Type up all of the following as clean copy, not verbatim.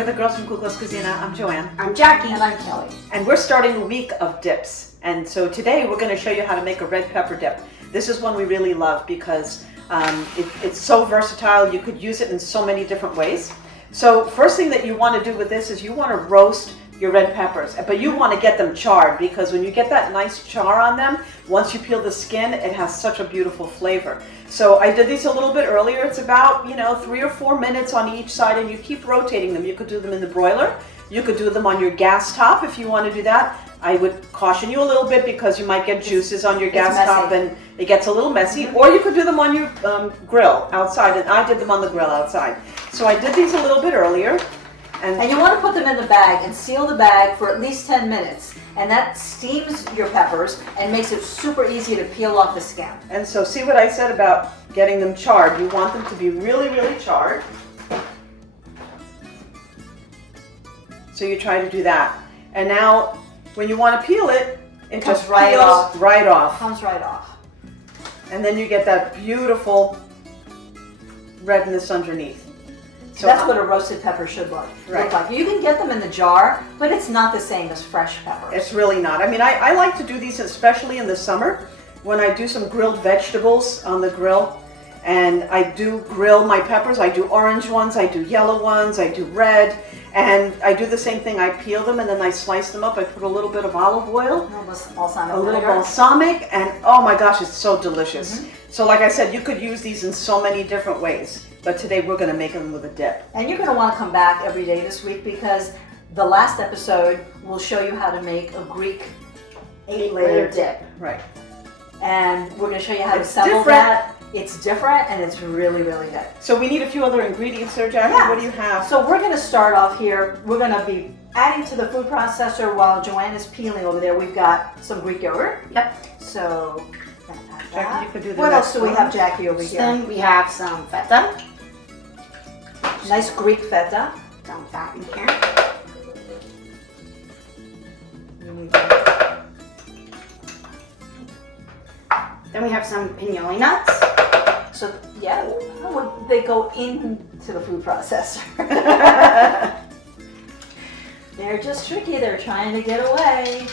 We're the girls from Kuklas Cuisina. I'm Joanne. I'm Jackie. And I'm Kelly. And we're starting a week of dips. And so today we're going to show you how to make a red pepper dip. This is one we really love because it's so versatile. You could use it in so many different ways. So first thing that you want to do with this is you want to roast your red peppers, but you want to get them charred because when you get that nice char on them, once you peel the skin, it has such a beautiful flavor. So I did these a little bit earlier. It's about, 3 or 4 minutes on each side, and you keep rotating them. You could do them in the broiler. You could do them on your gas top if you want to do that. I would caution you a little bit because you might get juices on your gas top and it gets a little messy. Or you could do them on your grill outside, and I did them on the grill outside. So I did these a little bit earlier. And you want to put them in the bag and seal the bag for at least 10 minutes. And that steams your peppers and makes it super easy to peel off the skin. And so see what I said about getting them charred. You want them to be really, really charred. So you try to do that. And now when you want to peel it, it just peels right off. Comes right off. And then you get that beautiful redness underneath. So that's what a roasted pepper should look like. You can get them in the jar, but it's not the same as fresh peppers. It's really not. I mean, I like to do these especially in the summer when I do some grilled vegetables on the grill. And I do grill my peppers. I do orange ones, I do yellow ones, I do red. And I do the same thing. I peel them and then I slice them up. I put a little bit of olive oil, balsamic a little balsamic, and oh my gosh, it's so delicious. So like I said, you could use these in so many different ways. But today we're going to make them with a dip. And you're going to want to come back every day this week because the last episode will show you how to make a Greek 8-layer dip. Right. And we're going to show you how to assemble that. It's different and it's really, really good. So we need a few other ingredients there, Jackie. Yeah. What do you have? So we're going to start off here. We're going to be adding to the food processor while Joanne is peeling over there. We've got some Greek yogurt. Yep. So Jackie, you could do the what else do we one. have, Jackie, over here? Then we have some feta. Nice Greek feta. Dump that in here. We need that. Then we have some pinoli nuts. So yeah, they go into the food processor. They're just tricky. They're trying to get away.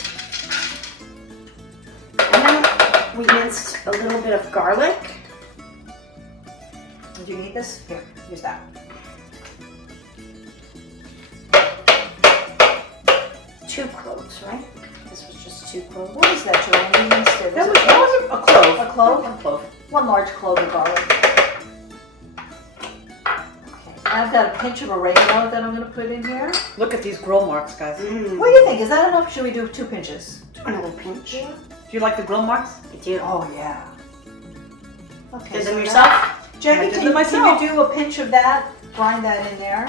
And then we minced a little bit of garlic. Do you need this? Here, use that. 2 cloves, right? This was just 2 cloves. What is that, Joanne? You minced it. That was a clove. A clove? One clove. 1 large clove of garlic. Okay. I've got a pinch of oregano that I'm going to put in here. Look at these grill marks, guys. What do you think? Is that enough? Should we do 2 pinches? Another pinch. Do you like the grill marks? I do. Oh yeah. Okay. Did them yourself? Jackie, I did can them myself. you do a pinch of that? Grind that in there.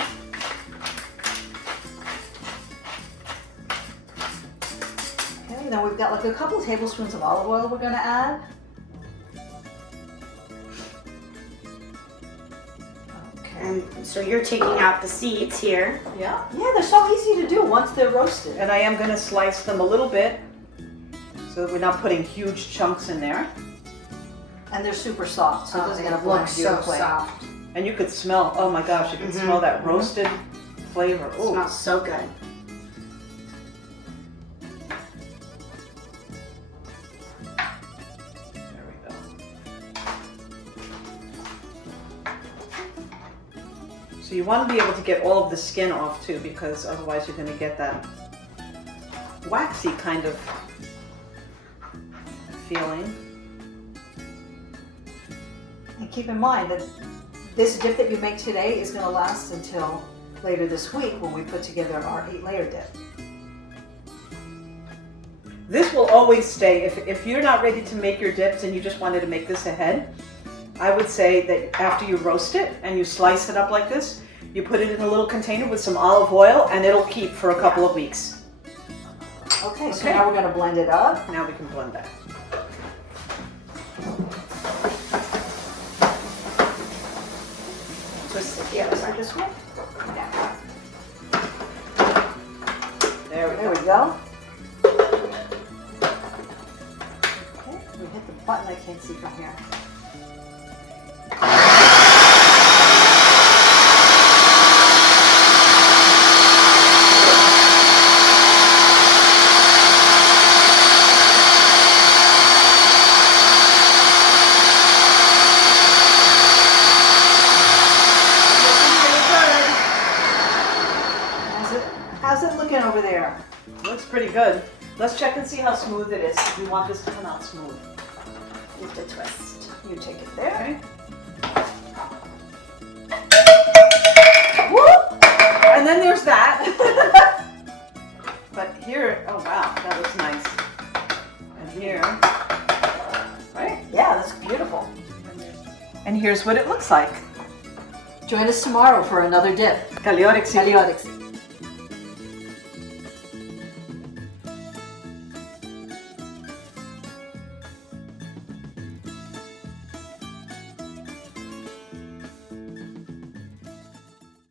Okay, then we've got like a couple tablespoons of olive oil we're going to add. Okay. And so you're taking out the seeds here. Yeah, they're so easy to do once they're roasted. And I am going to slice them a little bit so that we're not putting huge chunks in there. And they're super soft, so those are going to It blend looks so beautifully. soft. And you could smell, oh my gosh, you can smell that roasted flavor. It Ooh. smells so good. There we go. So you want to be able to get all of the skin off too, because otherwise you're going to get that waxy kind of feeling. And keep in mind that this dip that you make today is going to last until later this week when we put together our 8-layer dip. This will always stay. If you're not ready to make your dips and you just wanted to make this ahead, I would say that after you roast it and you slice it up like this, you put it in a little container with some olive oil and it'll keep for a couple of weeks. Okay, so now we're going to blend it up. Now we can blend that. Twist it the other side this way. Yeah. There we There go. we go. Okay, we hit the button I can't see from here. good. Let's check and see how smooth it is. We want this to come out smooth. With the twist. You take it there. Okay. Whoop! And then there's that. But here, oh wow, that looks nice. And here, right? Yeah, that's beautiful. And here's what it looks like. Join us tomorrow for another dip. Kaliorixi. Aliorixi.